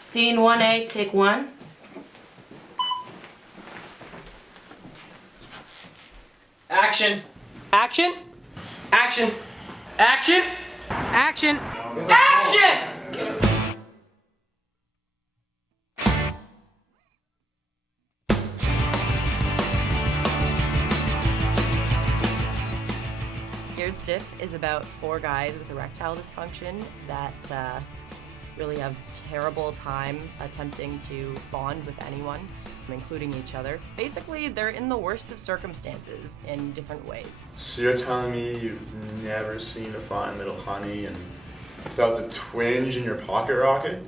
Scene 1A, take 1. Action. Action. Action. Action. Action. Action! ScaredStiff is about 4 guys with erectile dysfunction that really have terrible time attempting to bond with anyone, including each other. Basically, they're in the worst of circumstances in different ways. So you're telling me you've never seen a fine little honey and felt a twinge in your pocket rocket?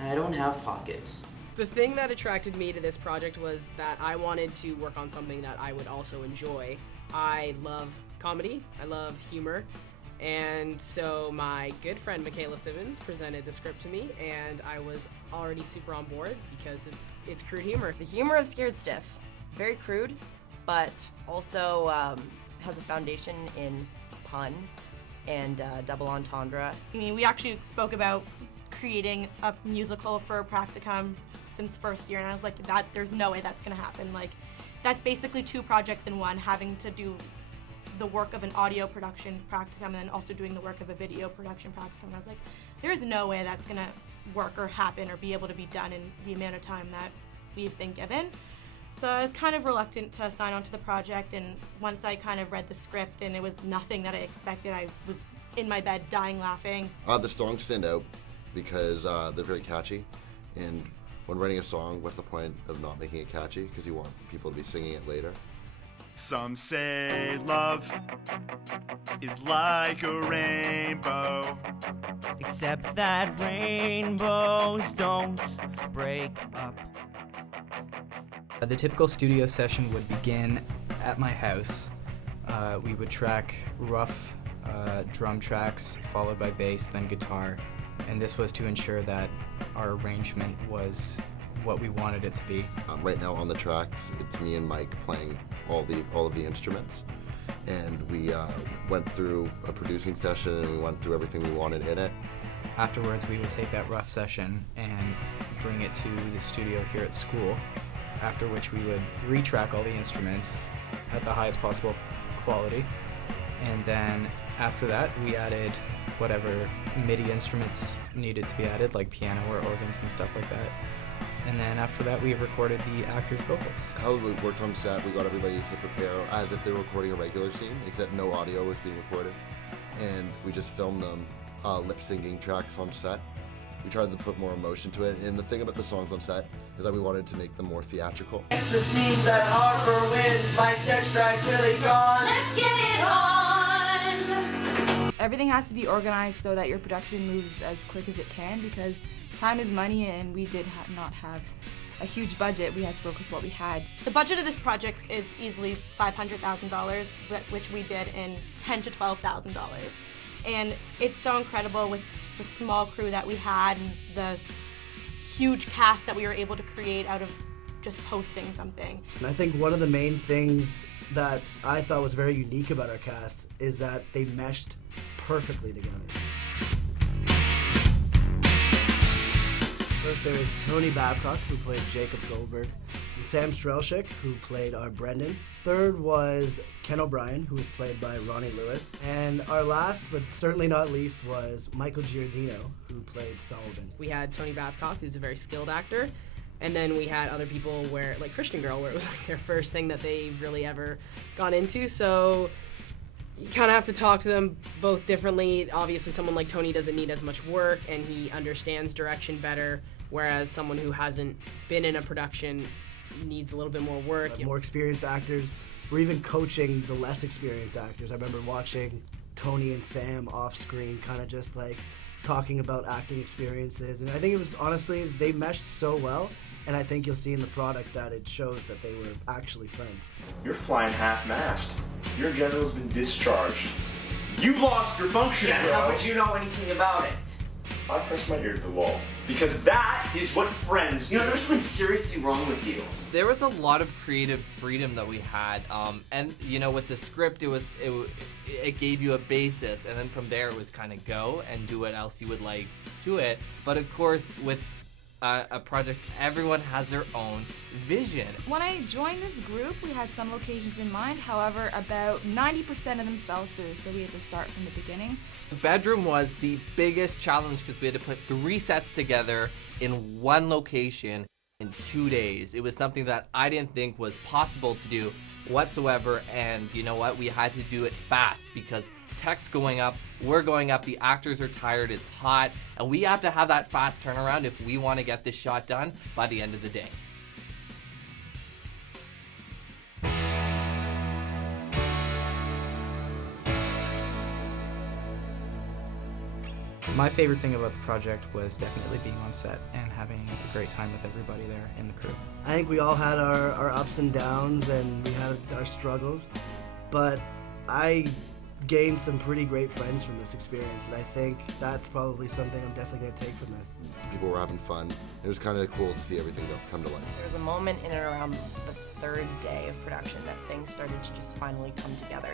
I don't have pockets. The thing that attracted me to this project was that I wanted to work on something that I would also enjoy. I love comedy, I love humor, and so my good friend Michaela Simmons presented the script to me, and I was already super on board because it's crude humor. The humor of ScaredStiff, very crude, but also has a foundation in pun and double entendre. I mean, we actually spoke about creating a musical for practicum since first year, and I was like, there's no way that's gonna happen. Like, that's basically 2 projects in one, having to do the work of an audio production practicum and then also doing the work of a video production practicum. And I was like, there's no way that's gonna work or happen or be able to be done in the amount of time that we've been given. So I was kind of reluctant to sign on to the project, and once I kind of read the script and it was nothing that I expected, I was in my bed dying laughing. The songs stand out because they're very catchy, and when writing a song, what's the point of not making it catchy? Because you want people to be singing it later. Some say love is like a rainbow, except that rainbows don't break up. The typical studio session would begin at my house. We would track rough drum tracks, followed by bass, then guitar, and this was to ensure that our arrangement was what we wanted it to be. Right now on the tracks, it's me and Mike playing all of the instruments, and we went through a producing session and we went through everything we wanted in it. Afterwards, we would take that rough session and bring it to the studio here at school, after which we would retrack all the instruments at the highest possible quality, and then after that we added whatever MIDI instruments needed to be added, like piano or organs and stuff like that. And then after that, we recorded the actors' vocals. How we worked on set, we got everybody to prepare as if they were recording a regular scene, except no audio was being recorded. And we just filmed them lip-syncing tracks on set. We tried to put more emotion to it, and the thing about the songs on set is that we wanted to make them more theatrical. This means that Harper wins. My sex drive's really gone. Let's get it on! Everything has to be organized so that your production moves as quick as it can, because time is money, and we did not have a huge budget. We had to work with what we had. The budget of this project is easily $500,000, which we did in $10,000 to $12,000. And it's so incredible with the small crew that we had and the huge cast that we were able to create out of just posting something. And I think one of the main things that I thought was very unique about our cast is that they meshed perfectly together. First there is Tony Babcock, who played Jacob Goldberg, and Sam Strelchik, who played our Brendan. Third was Ken O'Brien, who was played by Ronnie Lewis. And our last, but certainly not least, was Michael Giordino, who played Sullivan. We had Tony Babcock, who's a very skilled actor, and then we had other people where, like Christian Girl, where it was like their first thing that they really ever got into, so you kind of have to talk to them both differently. Obviously, someone like Tony doesn't need as much work, and he understands direction better, whereas someone who hasn't been in a production needs a little bit more work. More experienced actors. We're even coaching the less experienced actors. I remember watching Tony and Sam off screen kind of just like talking about acting experiences, and I think it was, honestly, they meshed so well, and I think you'll see in the product that it shows that they were actually friends. You're flying half-mast. Your adrenaline's been discharged. You lost your function, Yeah, bro. how would you know anything about it? I pressed my ear to the wall. Because that is what friends do. You know, there's something seriously wrong with you. There was a lot of creative freedom that we had, and you know, with the script, it gave you a basis, and then from there it was kind of go and do what else you would like to it. But of course, with a project. Everyone has their own vision. When I joined this group, we had some locations in mind. However, about 90% of them fell through, so we had to start from the beginning. The bedroom was the biggest challenge because we had to put 3 sets together in one location in 2 days. It was something that I didn't think was possible to do whatsoever, and you know what? We had to do it fast because tech's going up, we're going up, the actors are tired, it's hot, and we have to have that fast turnaround if we want to get this shot done by the end of the day. My favorite thing about the project was definitely being on set and having a great time with everybody there in the crew. I think we all had our ups and downs and we had our struggles, but I gained some pretty great friends from this experience, and I think that's probably something I'm definitely going to take from this. People were having fun. It was kind of cool to see everything come to life. There was a moment in and around the 3rd day of production that things started to just finally come together.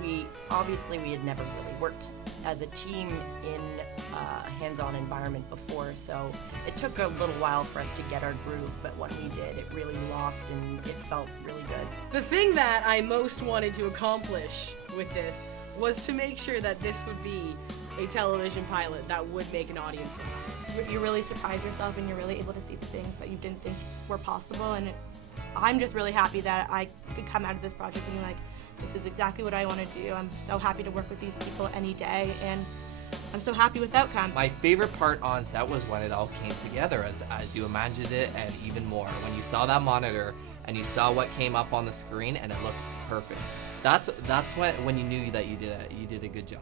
We had never really worked as a team in a hands-on environment before, so it took a little while for us to get our groove, but when we did, it really rocked and it felt really good. The thing that I most wanted to accomplish with this was to make sure that this would be a television pilot that would make an audience laugh. You really surprise yourself and you're really able to see the things that you didn't think were possible, and I'm just really happy that I could come out of this project being like, this is exactly what I want to do. I'm so happy to work with these people any day, and I'm so happy with the outcome. My favorite part on set was when it all came together as you imagined it, and even more. When you saw that monitor and you saw what came up on the screen and it looked perfect. That's when you knew that you did a good job.